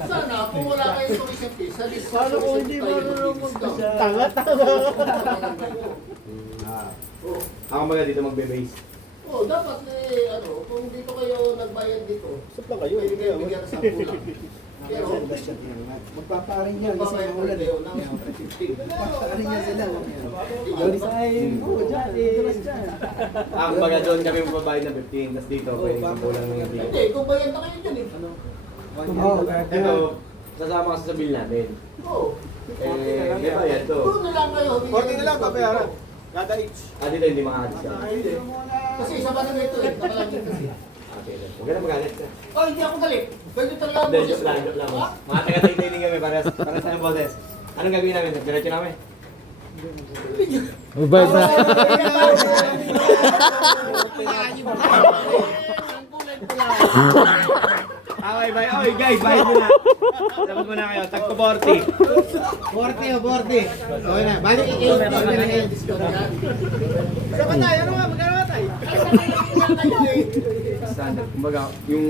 Sana kung wala kayo sumisipis, sa discount. Sana kung hindi marunong mag-bisa. Tanga. Ako mga dito magbe-base. Oh, dapat kung dito kayo nagbayad dito, Supla kayo. pwede kayo bigyan sa pulang. Pero, Magpaparing yan kasi babayad magulan kayo eh. ng 15. Magpaparing yan sila. Ako mga doon kami magbabayad ng 15, tapos dito pwede kulang ng Hindi, 15. kung bayad na kayo dyan eh. Ito, sasama kasi sa bill natin. Oo. May bayad to. Doon na lang kayo. 40 na lang, babayaran. Kada each. Dito hindi makakadiscount. Hindi. Kasi isa ba na ito eh, nakalagin kasi. Huwag ka na magalit. Oh, hindi ako galit. Pwede talaga Hindi, joke lang, joke lang. Mga taga-taytay din kami para sa yung boses. Anong gagawin namin? Diretso namin? Mabait na. Okay, bye. Oy, guys, bayad mo na. Tapos mo na kayo. Tagpo 40. 40 o 40. Okay na. Balik Sama tayo, ano nga, magkano nga tayo? Standard. Kumbaga, yung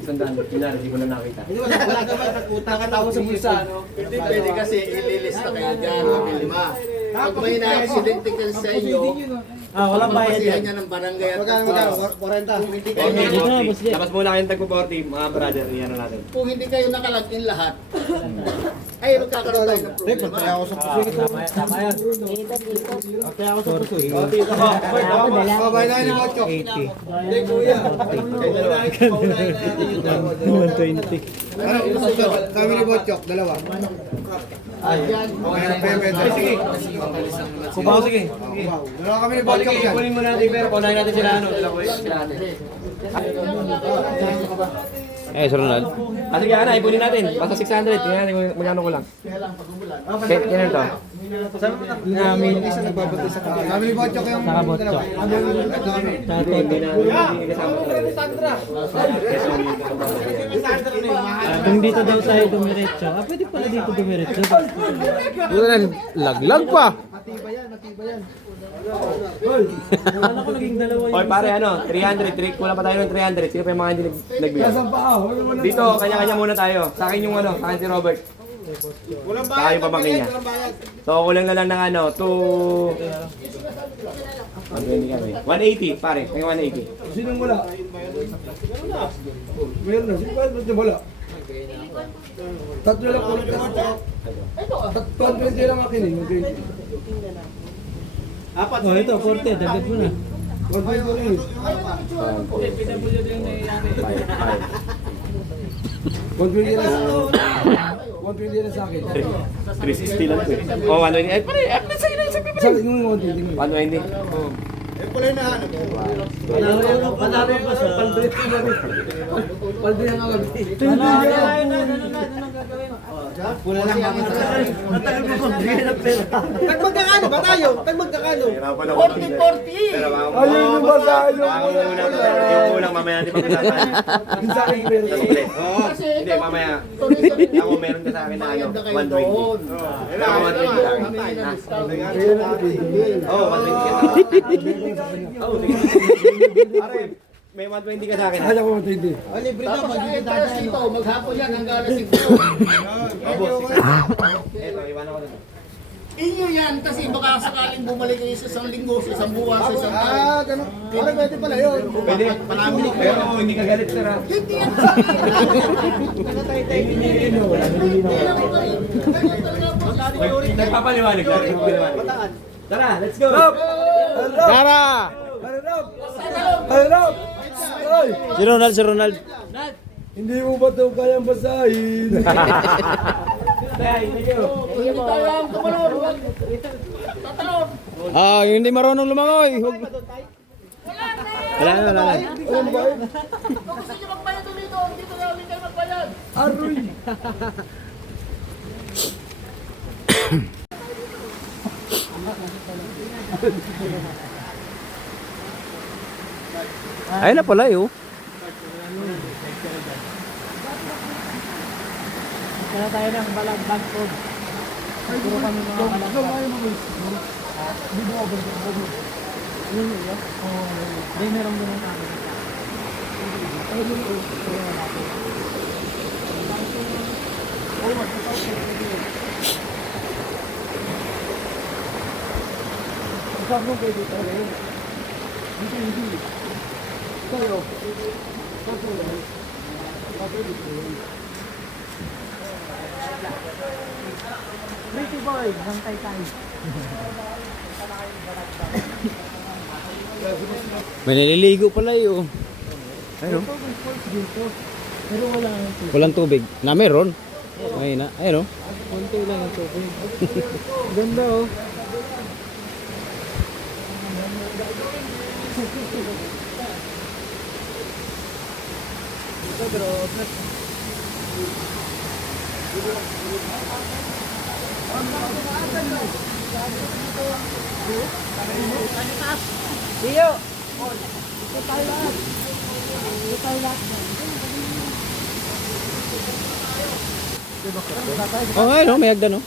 sandaan, kunyari, di ko na nakita. wala ka ba nakatawa sa bulsa, no? Hindi pwede kasi ililista kayo dyan, kami lima. Pag may na-accidente kasi sa inyo, Walang bayad papasihan yan. niya ng barangay at Magkano? 40. kung hindi kayo Tapos muna kayong tagpo 40, mga brother, iyan na natin. kung hindi kayo nakalagin lahat, ay magkakaroon tayo ng problema. Kaya ako sa puso ito. Tama yan. Kaya ako sa puso. Babayad na yung botchok. 80. Hindi, kuya. Paunahin na natin yung 120. Kami ni botchok, dalawa. Yan. Okay na, pwede. Sige. Kumaw, sige. Dalawa kami ni botchok Sige, yan. kunin mo natin pero paunahin natin sila ano. Sila ate. Sir Ronald. Sige, ana, ipunin natin. Basta 600. Tingnan natin kung magkano ko lang. Kaya lang pag-umulan. Okay, yan ito. Namin. Isa nagbabantay sa kami. Kami ni botchok yung dalawa. Hindi kasama talaga. Kung dito daw tayo dumiretso. Pwede pala dito dumiretso. Laglag pa. Matiba yan, matiba yan. Wala ko naging dalawa Oy, pare, ano, 300. Trick, wala pa tayo ng 300. Sino pa yung mga hindi nagbigay? Dito, kanya-kanya muna tayo. Sa akin yung ano, sa akin si Robert. Walang Saka bayad, yung pamangkin niya. walang bayad. So, kulang na lang ng ano, 120 kami. 180, pare. May 180. Sinong wala? Meron na. Sino ba yung wala? Tatlo lang po. 120 lang akin eh. Okay. Oh, ito, 40. Dagdag mo na. 120 lang eh. 120 lang. 120 lang sa akin. 360 lang to eh. Oh, 120. Ay, pare, sa akin lang sabi Sa akin yung 120. 120. Eh, pala yung nahanap. Panalo pa sa palbrit ko na rin. Palbrit ang agad. Pula lang mga matagal mo magbigay ng pera. Tagmagkakano ba tayo? Tagmagkakano? 40-40! Pero Ayun yung basahin yung yung kulang mamaya natin pag-usapan. Yung sa akin pera. Sa sukli. Kasi Hindi, mamaya. tuloy-tuloy. Ako meron ka sa akin na ano, Bayad na kayo 120. doon. Ako 120 sa akin. May na-discount. Oo, 120 ka sa akin. Oo, sige. Pare, may 120 ka sa akin. Kaya ko 120. Libre ka, Tapos ang magiging entrance dadaan. dito, maghapon yan hanggang alas 5. Ito, iwanan ko na. Inyo yan kasi baka sakaling bumalik kayo sa isang linggo, sa isang buwan, sa isang taon. Ganun. Pwede pala yun. Pwede. Pero hindi ka galit, sir. ha? Hindi yan. Nagpapaliwanag lang. Nagpapaliwanag. Tara, let's go! Tara! Ano? Ay! Si Ronald, si Ronald. Hindi mo ba ito kayang basahin? Thank you. Hindi tayo ang tumalon. Tatalon. Yung hindi marunong lumangoy. Wala na, wala na. Ano ba yun? Kung gusto nyo magbayad dito, dito na ulit kayo magbayad. Aroy! Ayun na pala yun. Kaya tayo ng balang bangkod. Puro kami mga balang. May nililigo pala yun. Ayun. Walang tubig. Na meron. Ayun na. Ayun oh. Konti lang ang tubig. Ganda oh. Oh, ayun oh. May hagdan oh.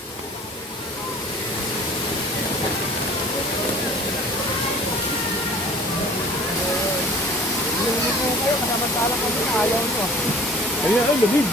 Ayun, ang lamig.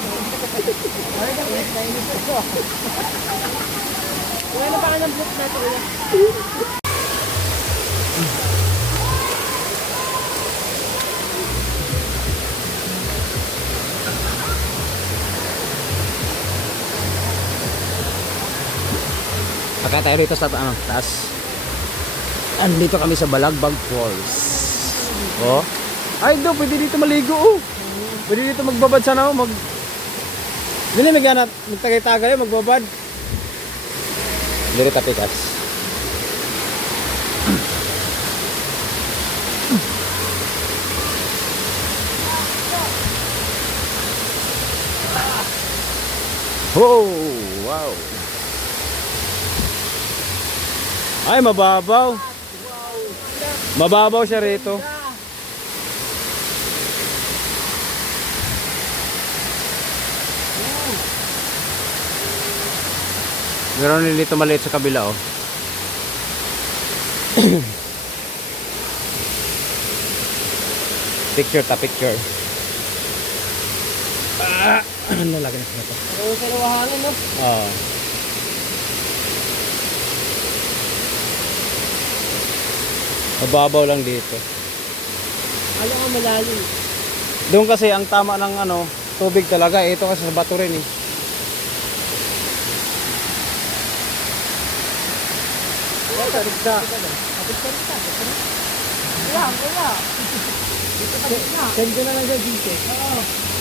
Pagka tayo rito sa taas. Andito kami sa Balagbag Falls. Oh. Ay, do, pwede dito maligo oh. Pwede dito magbabad sana oh, Dili magtagay-tagay magbabad. Dili tapikas. Oh, wow. Ay, mababaw. Mababaw siya rito. Meron din dito maliit sa kabila oh. Picture. Ano lagi na ito? Sa luwahanan no? Oo. Mababaw lang dito. Ayaw ko malalim. Doon kasi ang tama ng ano, tubig talaga. Ito kasi sa bato rin eh. Kuya. Send ko na lang sa GC. Oo.